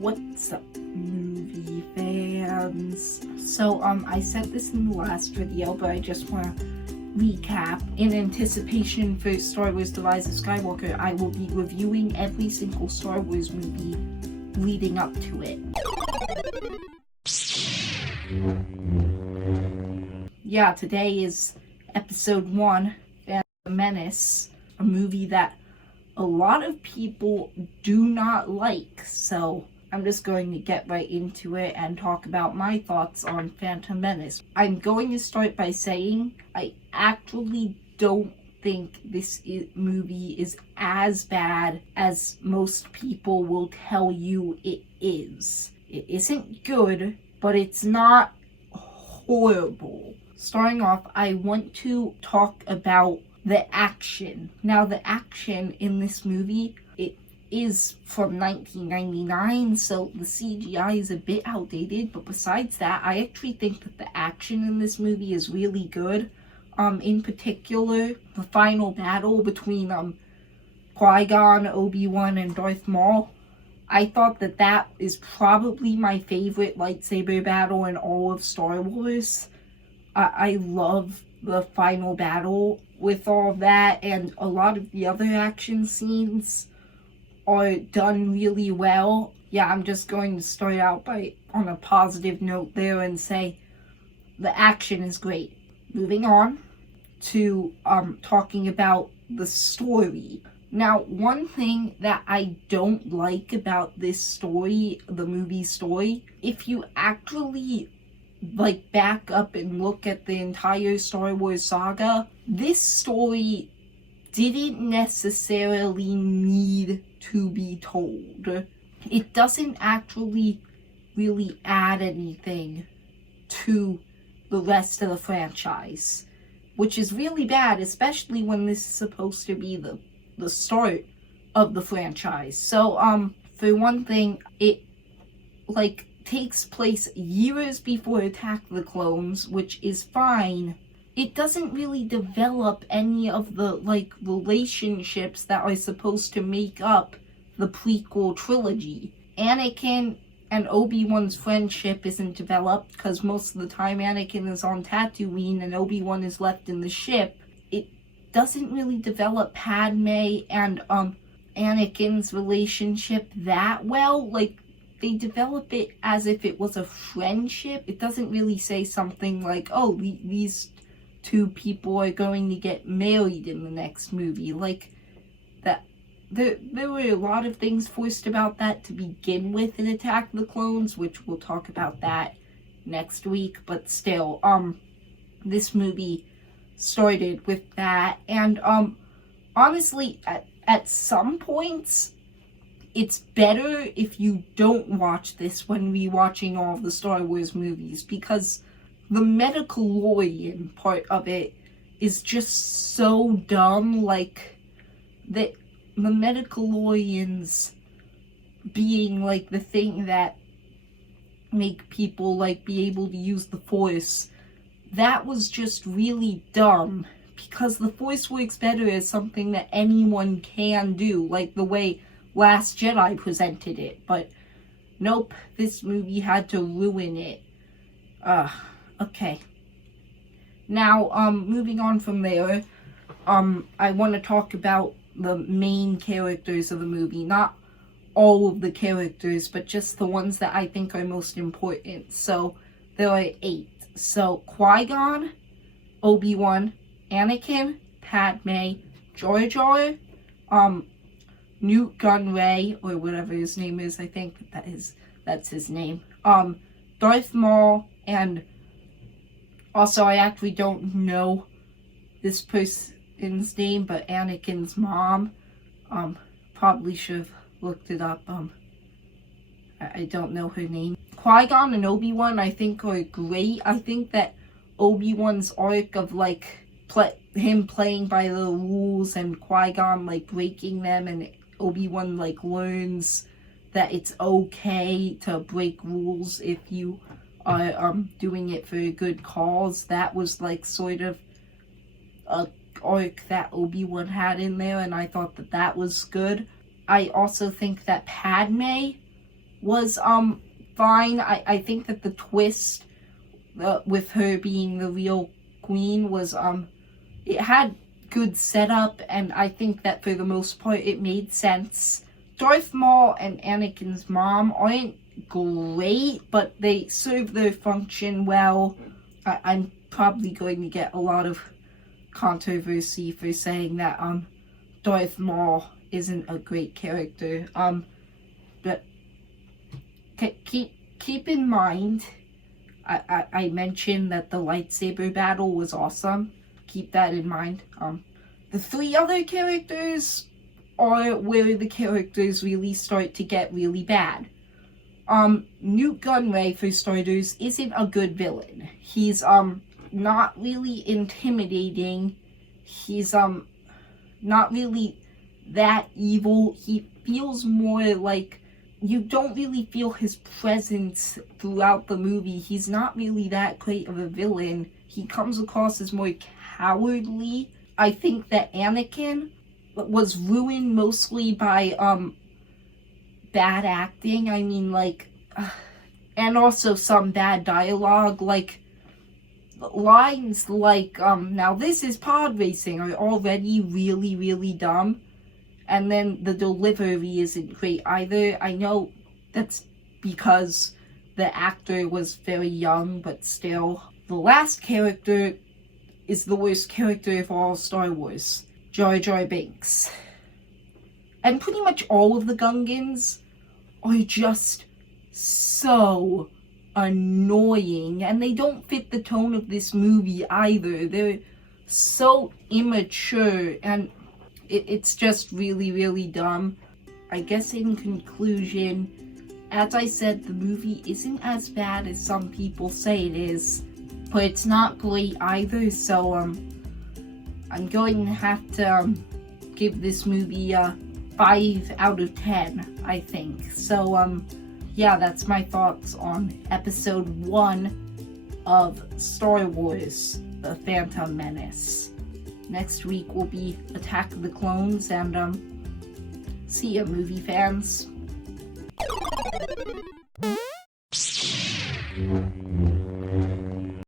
What's up, movie fans? So, I said this in the last video, but I just want to recap. In anticipation for Star Wars The Rise of Skywalker, I will be reviewing every single Star Wars movie leading up to it. Yeah, today is episode 1, Menace, a movie that a lot of people do not like, so I'm just going to get right into it and talk about my thoughts on Phantom Menace. I'm going to start by saying I actually don't think this movie is as bad as most people will tell you it is. It isn't good, but it's not horrible. Starting off, I want to talk about the action. Now, the action in this movie, it is from 1999, so the CGI is a bit outdated, but besides that, I actually think that the action in this movie is really good. In particular, the final battle between Qui-Gon, Obi-Wan, and Darth Maul, I thought that that is probably my favorite lightsaber battle in all of Star Wars. I love the final battle with all of that, and a lot of the other action scenes are done really well. Yeah, I'm just going to start out on a positive note there and say the action is great. Moving on to talking about the story. Now, one thing that I don't like about this story, the movie story, if you actually back up and look at the entire Star Wars saga, this story didn't necessarily need to be told. It doesn't actually really add anything to the rest of the franchise, which is really bad, especially when this is supposed to be the start of the franchise. So, for one thing, it, takes place years before Attack of the Clones, which is fine. It doesn't really develop any of the, relationships that are supposed to make up the prequel trilogy. Anakin and Obi-Wan's friendship isn't developed, because most of the time Anakin is on Tatooine and Obi-Wan is left in the ship. It doesn't really develop Padme and, Anakin's relationship that well. They develop it as if it was a friendship. It doesn't really say something like, oh, these two people are going to get married in the next movie. That. There were a lot of things forced about that to begin with in Attack of the Clones, which we'll talk about that next week. But still, this movie started with that. And, honestly, at some points, it's better if you don't watch this when rewatching all of the Star Wars movies, because the Metachlorian part of it is just so dumb. The Metachlorians being the thing that make people be able to use the Force, that was just really dumb, because the Force works better as something that anyone can do, like the way Last Jedi presented it. But nope, this movie had to ruin it. Okay. Now, moving on from there, I want to talk about the main characters of the movie. Not all of the characters, but just the ones that I think are most important. So, there are 8. So, Qui-Gon, Obi-Wan, Anakin, Padme, Jar Jar, Newt Gunray, or whatever his name is, I think that's his name, Darth Maul, and also I actually don't know this person's name, but Anakin's mom, probably should have looked it up. I don't know her name. Qui-Gon and Obi-Wan, I think, are great. I think that Obi-Wan's arc of him playing by the rules and Qui-Gon breaking them, and Obi-Wan learns that it's okay to break rules if you are doing it for a good cause. That was sort of a arc that Obi-Wan had in there, and I thought that was good. I also think that Padme was fine. I think that the twist with her being the real queen was it had good setup, and I think that for the most part it made sense. Darth Maul and Anakin's mom aren't great, but they serve their function well. I'm probably going to get a lot of controversy for saying that Darth Maul isn't a great character. But keep in mind, I mentioned that the lightsaber battle was awesome. Keep that in mind. The three other characters are where the characters really start to get really bad. Newt Gunray, for starters, isn't a good villain. He's not really intimidating. He's not really that evil. He feels more like you don't really feel his presence throughout the movie. He's not really that great of a villain. He comes across as more cowardly. I think that Anakin was ruined mostly by bad acting. I mean, and also some bad dialogue. Like, lines like, now this is pod racing are already really, really dumb. And then the delivery isn't great either. I know that's because the actor was very young, but still. The last character is the worst character of all Star Wars, Jar Jar Binks. And pretty much all of the Gungans are just so annoying, and they don't fit the tone of this movie either. They're so immature, and it's just really, really dumb. I guess in conclusion, as I said, the movie isn't as bad as some people say it is, but it's not great either, so I'm going to have to give this movie a 5 out of 10, I think. So yeah, that's my thoughts on episode 1 of Star Wars: The Phantom Menace. Next week will be Attack of the Clones, and see ya, movie fans.